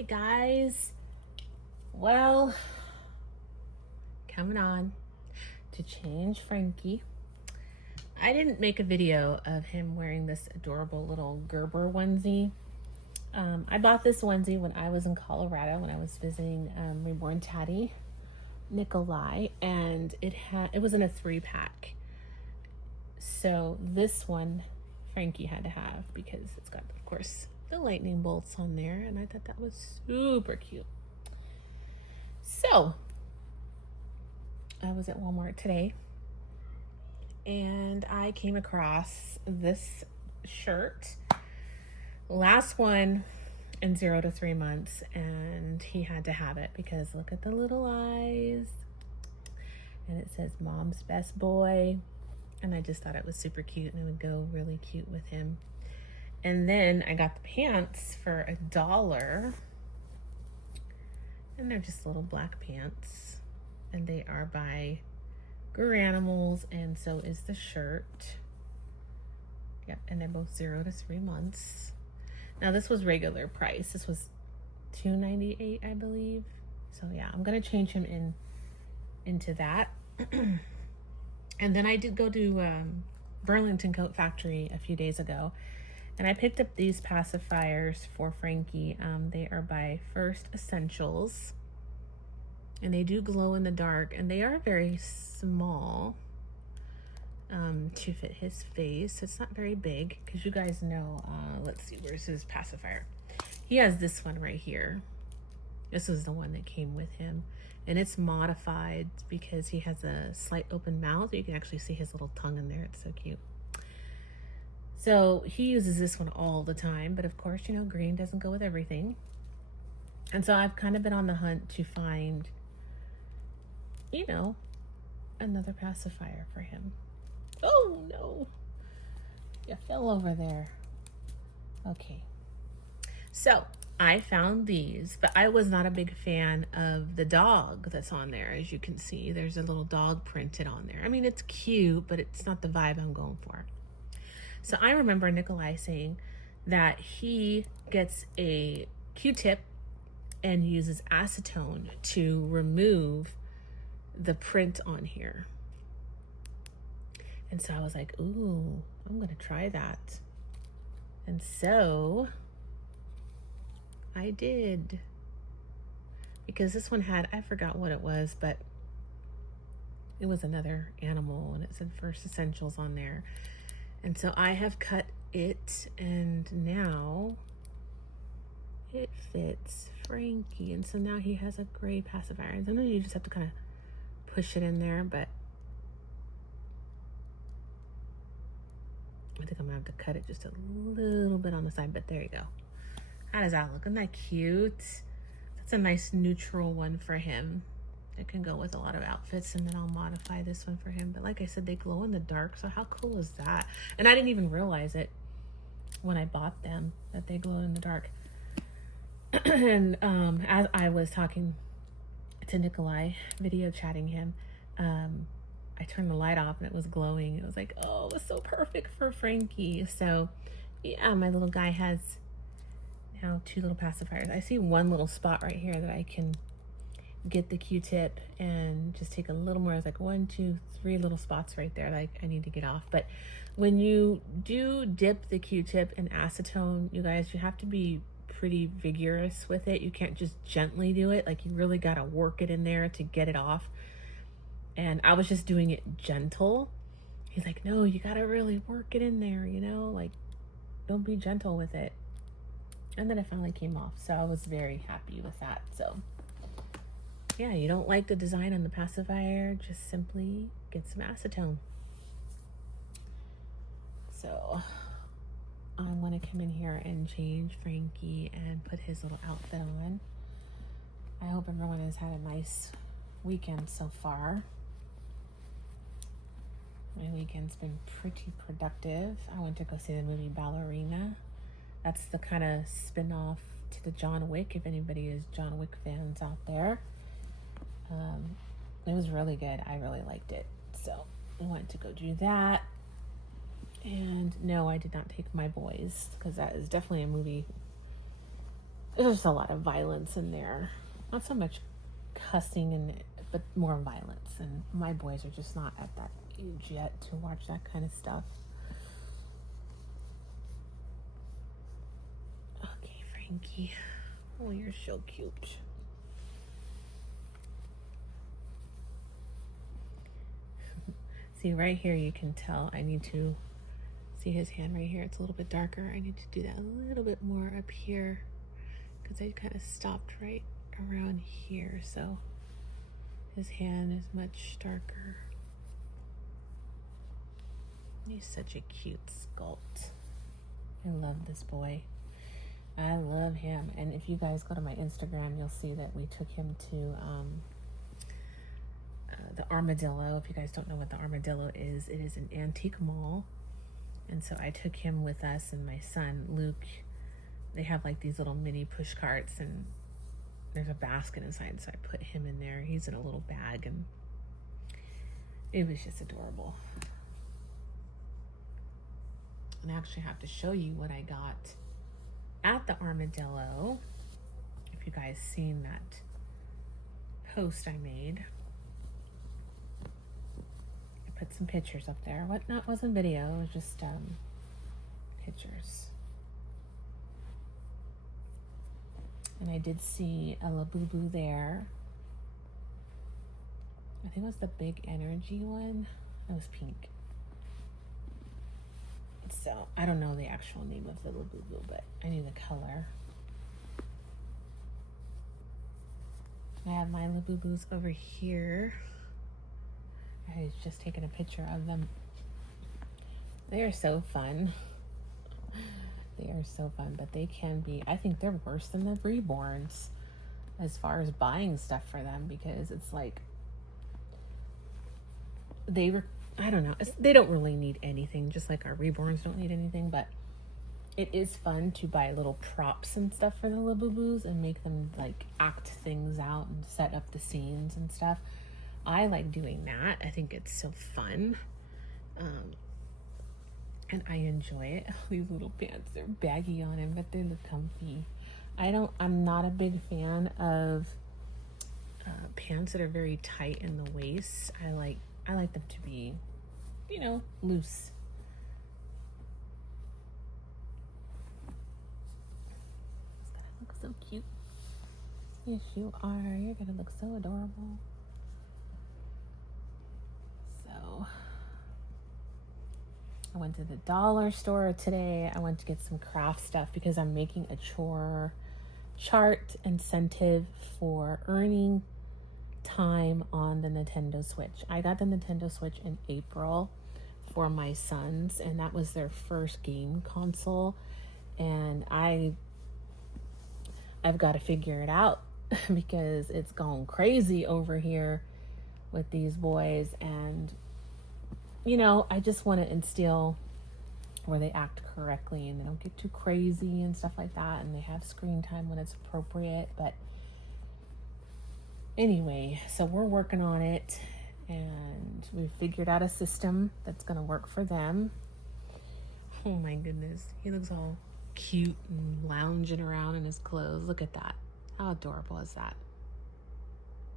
Hi guys. Well, coming on to change Frankie. I didn't make a video of him wearing this adorable little Gerber onesie. I bought this onesie when I was in Colorado when I was visiting Reborn Tatty Nikolai, and it was in a 3-pack. So this one Frankie had to have because it's got, of course, the lightning bolts on there, and I thought that was super cute. So I was at Walmart today and I came across this shirt, last one in 0 to 3 months, and he had to have it because look at the little eyes, and it says mom's best boy, and I just thought it was super cute and it would go really cute with him. And then I got the pants for $1, and they're just little black pants, and they are by Guru Animals, and so is the shirt. Yep, and they're both 0 to 3 months. Now this was regular price. This was $2.98, I believe. So yeah, I'm gonna change him into that. And then I did go to Burlington Coat Factory a few days ago, and I picked up these pacifiers for Frankie. They are by First Essentials, and they do glow in the dark, and they are very small to fit his face. It's not very big because you guys know, let's see, where's his pacifier? He has this one right here. This is the one that came with him, and it's modified because he has a slight open mouth. You can actually see his little tongue in there. It's so cute. So he uses this one all the time, but of course, you know, green doesn't go with everything. And so I've kind of been on the hunt to find, you know, another pacifier for him. Oh no, you fell over there. Okay. So I found these, but I was not a big fan of the dog that's on there. As you can see, there's a little dog printed on there. I mean, it's cute, but it's not the vibe I'm going for. So I remember Nikolai saying that he gets a Q-tip and uses acetone to remove the print on here. And so I was like, ooh, I'm gonna try that. And so I did, because this one had, I forgot what it was, but it was another animal, and it said First Essentials on there. And so I have cut it, and now it fits Frankie. And so now he has a gray pacifier. And I know you just have to kind of push it in there, but I think I'm gonna have to cut it just a little bit on the side, but there you go. How does that look? Isn't that cute? That's a nice neutral one for him. It can go with a lot of outfits, and then I'll modify this one for him. But like I said, they glow in the dark, so how cool is that? And I didn't even realize it when I bought them, that they glow in the dark. And as I was talking to Nikolai, video chatting him, I turned the light off and it was glowing. It was like, oh, it was so perfect for Frankie. So yeah, my little guy has now 2 little pacifiers. I see one little spot right here that I can get the Q-tip and just take a little more. It's like 1, 2, 3 little spots right there that I need to get off. But when you do dip the Q-tip in acetone, you guys, you have to be pretty vigorous with it. You can't just gently do it. Like, you really got to work it in there to get it off. And I was just doing it gentle. He's like, no, you got to really work it in there, you know, like, don't be gentle with it. And then it finally came off. So I was very happy with that. So yeah, you don't like the design on the pacifier, just simply get some acetone. So I'm gonna come in here and change Frankie and put his little outfit on. I hope everyone has had a nice weekend so far. My weekend's been pretty productive. I went to go see the movie Ballerina. That's the kind of spin-off to the John Wick, if anybody is John Wick fans out there. It was really good. I really liked it. So I went to go do that. And no, I did not take my boys, because that is definitely a movie there's just a lot of violence in there. Not so much cussing but more violence. And my boys are just not at that age yet to watch that kind of stuff. Okay, Frankie. Oh, you're so cute. See, right here you can tell I need to see his hand right here. It's a little bit darker. I need to do that a little bit more up here because I kind of stopped right around here. So his hand is much darker. He's such a cute sculpt. I love this boy. I love him. And if you guys go to my Instagram, you'll see that we took him to the Armadillo. If you guys don't know what the Armadillo is, it is an antique mall. And so I took him with us and my son, Luke. They have like these little mini push carts and there's a basket inside. So I put him in there. He's in a little bag and it was just adorable. And I actually have to show you what I got at the Armadillo. If you guys seen that post I made. I put some pictures up there. Wasn't video, it was just pictures. And I did see a Labubu there. I think it was the big energy one. It was pink. So I don't know the actual name of the Labubu, but I knew the color. I have my Labubus over here. I was just taking a picture of them. They are so fun. They are so fun, but they can be, I think they're worse than the Reborns as far as buying stuff for them, because it's like I don't know. They don't really need anything, just like our Reborns don't need anything, but it is fun to buy little props and stuff for the Labubus and make them like act things out and set up the scenes and stuff. I like doing that. I think it's so fun. And I enjoy it. These little pants, they're baggy on him, but they look comfy. I'm not a big fan of pants that are very tight in the waist. I like them to be, loose. It's gonna look so cute. Yes, you are. You're gonna look so adorable. So, I went to the dollar store today. I went to get some craft stuff because I'm making a chore chart incentive for earning time on the Nintendo Switch. I got the Nintendo Switch in April for my sons, and that was their first game console, and I've got to figure it out because it's gone crazy over here with these boys. And I just want to instill where they act correctly and they don't get too crazy and stuff like that, and they have screen time when it's appropriate. But anyway, so we're working on it, and we've figured out a system that's going to work for them. Oh my goodness, he looks all cute and lounging around in his clothes. Look at that. How adorable is that?